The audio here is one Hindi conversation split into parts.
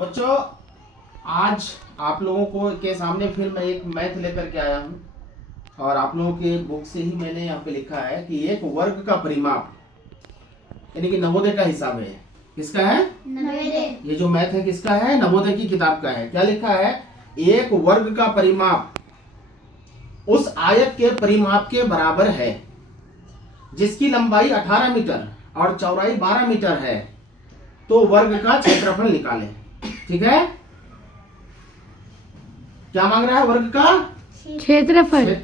बच्चों, आज आप लोगों को के सामने फिर मैं एक मैथ लेकर के आया हूँ और आप लोगों के बुक से ही मैंने यहाँ पे लिखा है कि एक वर्ग का परिमाप यानी कि नवोदय का हिसाब है। किसका है? नवोदय। ये जो मैथ है किसका है? नवोदय की किताब का है। क्या लिखा है? एक वर्ग का परिमाप उस आयत के परिमाप के बराबर है जिसकी लंबाई 18 मीटर और चौड़ाई 12 मीटर है, तो वर्ग का क्षेत्रफल निकालें। ठीक है? क्या मांग रहा है? वर्ग का क्षेत्रफल।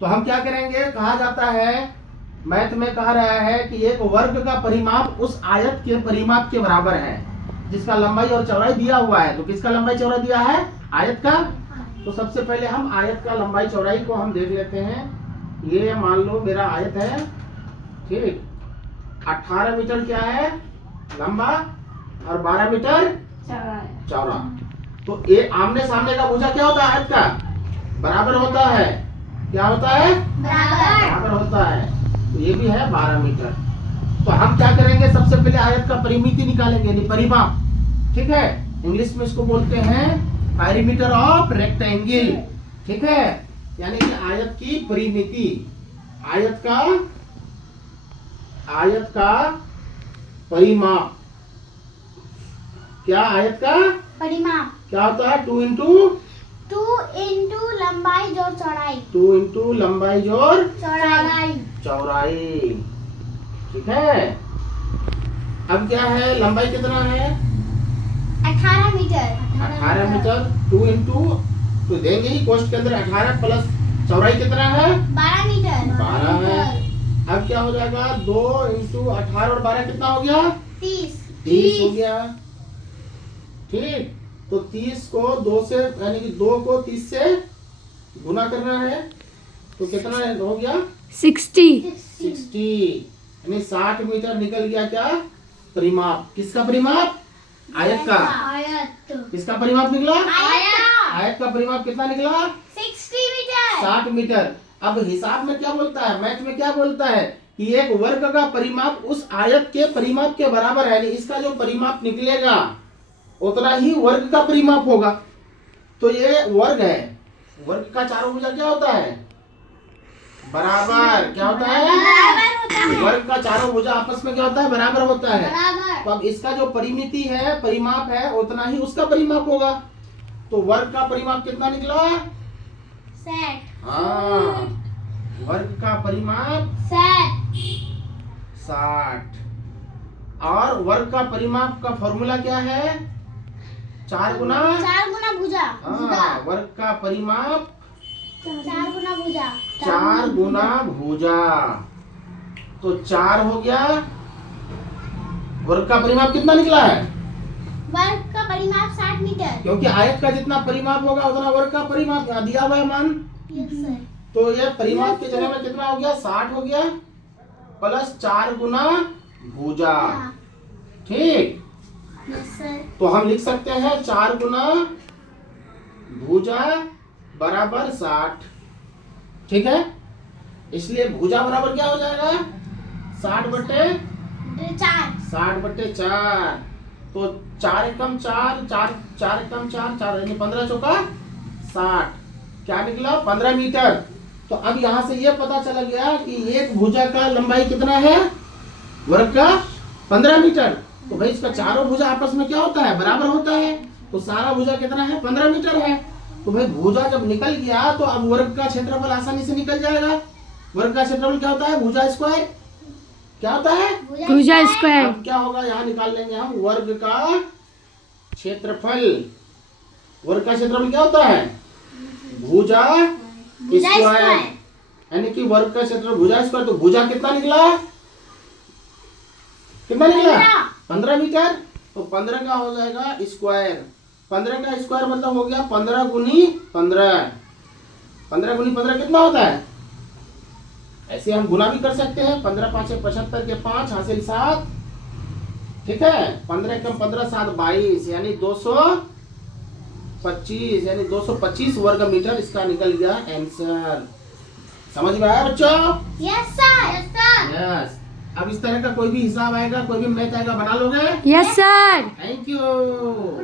तो हम क्या करेंगे? कहा जाता है, मैथ में कहा रहा है कि एक वर्ग का परिमाप उस आयत के परिमाप के बराबर है जिसका लंबाई और चौड़ाई दिया हुआ है। तो किसका लंबाई चौड़ाई दिया है? आयत का। तो सबसे पहले हम आयत का लंबाई चौड़ाई को हम देख लेते हैं। ये मान लो मेरा आयत है, ठीक, 18 मीटर क्या है लंबा और 12 मीटर चौड़ा। तो ये आमने सामने का भुजा क्या होता है? आयत का बराबर होता है। क्या होता है? बराबर होता है। तो ये भी है 12 मीटर। तो हम क्या करेंगे? सबसे पहले आयत का परिमिति निकालेंगे, यानी परिमाप। ठीक है? इंग्लिश में इसको बोलते हैं पेरीमीटर ऑफ रेक्टेंगल। ठीक है? यानी कि आयत की परिमिति। आयत का परिमाप। क्या? आयत का परिमाप क्या होता है? 2 इंटू लंबाई जोड़ चौड़ाई। 2 इंटू लंबाई जोड़ चौड़ाई। चौड़ाई। ठीक है? अब क्या है? लंबाई कितना है? 18 मीटर। 18 मीटर। 2 इंटू तो देंगे ही कोष्ट के अंदर 18 प्लस चौड़ाई कितना है? 12 मीटर। 12 है। अब क्या हो जाएगा? 2 इंटू 18 और 12 कितना हो गया? 30 हो गया। ठीक, तो 30 को 2 से यानी कि 2 को 30 से गुना करना है तो कितना हो गया? 60 यानी 60 मीटर निकल गया। क्या? परिमाप। किसका परिमाप? आयत का। किसका परिमाप निकला? आयत का परिमाप कितना निकला? 60 मीटर। 60 मीटर। अब हिसाब में क्या बोलता है? मैथ में क्या बोलता है कि एक वर्ग का परिमाप उस आयत के परिमाप के बराबर है, यानी इसका जो परिमाप निकलेगा उतना ही वर्ग का परिमाप होगा। तो ये वर्ग है। वर्ग का चारों भुजा क्या होता है? बराबर। क्या होता है? बराबर होता है। वर्ग का चारों भुजा आपस में क्या होता है? बराबर होता है। बराबर। तो अब इसका जो परिमिति है, परिमाप है, उतना ही उसका परिमाप होगा। तो वर्ग का परिमाप कितना निकला? 60। हाँ, वर्ग का परिमाप 60। और वर्ग का परिमाप का फॉर्मूला क्या है? 4 गुना भुजा। हाँ, वर्ग का परिमाप 4 गुना भुजा। 4 गुना भुजा। तो 4 हो गया। वर्ग का परिमाप कितना निकला है? वर्ग का परिमाप 60 मीटर। क्योंकि आयत का जितना परिमाप होगा उतना वर्ग का परिमाप यहाँ दिया हुआ है मान। Yes sir. तो ये परिमाप की जगह में कितना हो गया? 60 हो गया प्लस 4 गुना भुजा। ठीक, यस सर। तो हम लिख सकते हैं 4 गुना भुजा बराबर 60। ठीक है? इसलिए भुजा बराबर क्या हो जाएगा? 60 बटे 4। तो 4 एकम 4, 4 एकम 4 यानी 15 चौका 60। क्या निकला? 15 मीटर। तो अब यहाँ से ये पता चला गया कि एक भुजा का लंबाई कितना है? वर्ग का 15 मीटर। तो भाई इसका चारों भुजा आपस में क्या होता है? बराबर होता है। तो सारा भुजा कितना है? 15 मीटर है। तो भाई भुजा जब निकल गया तो अब वर्ग का क्षेत्रफल आसानी से निकल जाएगा। वर्ग का क्षेत्रफल क्या होता है? भुजा स्क्वायर। क्या होता है? भुजा स्क्वायर। अब क्या होगा? यहाँ निकाल लेंगे हम वर्ग का क्षेत्रफल। वर्ग का क्षेत्रफल क्या होता है? भुजा स्क्वायर। यानी कि वर्ग का क्षेत्रफल भुजा स्क्वायर। तो भुजा कितना निकला? 15 मीटर। तो 15 का हो जाएगा स्क्वायर। 15 का स्क्वायर मतलब हो गया 15 गुनी 15। 15 गुनी 15 कितना होता है? ऐसे हम गुना भी कर सकते हैं। 15 5 75 के 5 हासिल 7। ठीक है? 15 एकम 15 7 22 यानी 225 यानी 225 वर्ग मीटर इसका निकल गया आंसर। समझ में आया बच्चों? Yes sir. यस। अब इस तरह का कोई भी हिसाब आएगा, कोई भी मैथ आएगा, बना लोगे? Yes sir. Thank you.